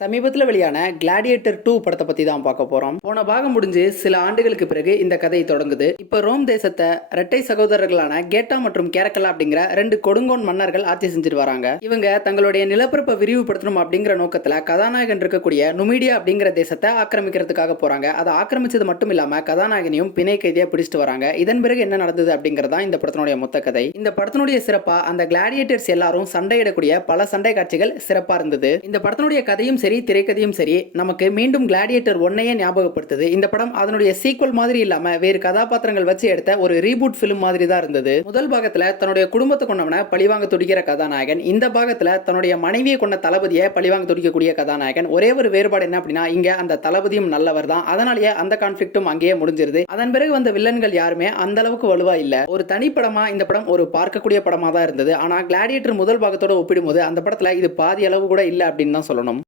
சமீபத்தில் வெளியான கிளாடியேட்டர் 2 படத்தை பத்தி தான் பார்க்க போறோம். போன பாகம் முடிஞ்சு சில ஆண்டுகளுக்கு பிறகு இந்த கதை தொடங்குது. இப்ப ரோம் தேசத்தை இரட்டை சகோதரர்களான கேட்டா மற்றும் கேரக்கலா அப்படிங்கிற 2 கொடுங்கோன் மன்னர்கள் ஆட்சி செஞ்சுட்டு வராங்க. இவங்க தங்களுடைய நிலப்பரப்பை விரிவுபடுத்தணும் அப்படிங்கிற நோக்கத்துல கதாநாயகன் இருக்கக்கூடிய நுமிடியா அப்படிங்கிற தேசத்தை ஆக்கிரமிக்கிறதுக்காக போறாங்க. அதை ஆக்கிரமிச்சது மட்டும் இல்லாம கதாநாயகனையும் பிணை கைதியா பிடிச்சிட்டு வராங்க. இதன் பிறகு என்ன நடந்தது அப்படிங்கறதா இந்த படத்தினுடைய மொத்த கதை. இந்த படத்தினுடைய சிறப்பா அந்த கிளாடியேட்டர்ஸ் எல்லாரும் சண்டையிடக்கூடிய பல சண்டை காட்சிகள் சிறப்பா இருந்தது. இந்த படத்தினுடைய கதையும் சரி திரைக்கதையும் சரி நமக்கு மீண்டும் கிளாடியேட்டர் 1 ஞாபகப்படுத்துது. இந்த படம் அதனுடைய சீக்வல் மாதிரி இல்லாம வேறு கதாபாத்திரங்கள் வச்சு எடுத்த ஒரு ரீபூட் பிலிம் மாதிரி தான் இருந்தது. முதல் பாகத்துல தன்னுடைய குடும்பத்தை கொண்டவன பழிவாங்க துடிக்கிற கதாநாயகன், இந்த பாகத்துல தன்னுடைய மனைவியை கொண்ட தளபதியை பழிவாங்க துடிக்கக்கூடிய கதாநாயகன். ஒரே ஒரு வேறுபாடு என்ன அப்படின்னா இங்க அந்த தளபதியும் நல்லவர் தான், அதனாலேயே அந்த கான்ஃபிளிக்டும் அங்கேயே முடிஞ்சிருது. அதன் பிறகு வந்த வில்லன்கள் யாருமே அந்த அளவுக்கு வலுவா இல்ல. ஒரு தனி படமா இந்த படம் ஒரு பார்க்கக்கூடிய படமா தான் இருந்தது. ஆனா கிளாடியேட்டர் முதல் பாகத்தோட ஒப்பிடும்போது அந்த படத்துல இது பாதி அளவு கூட இல்ல அப்படின்னு தான் சொல்லணும்.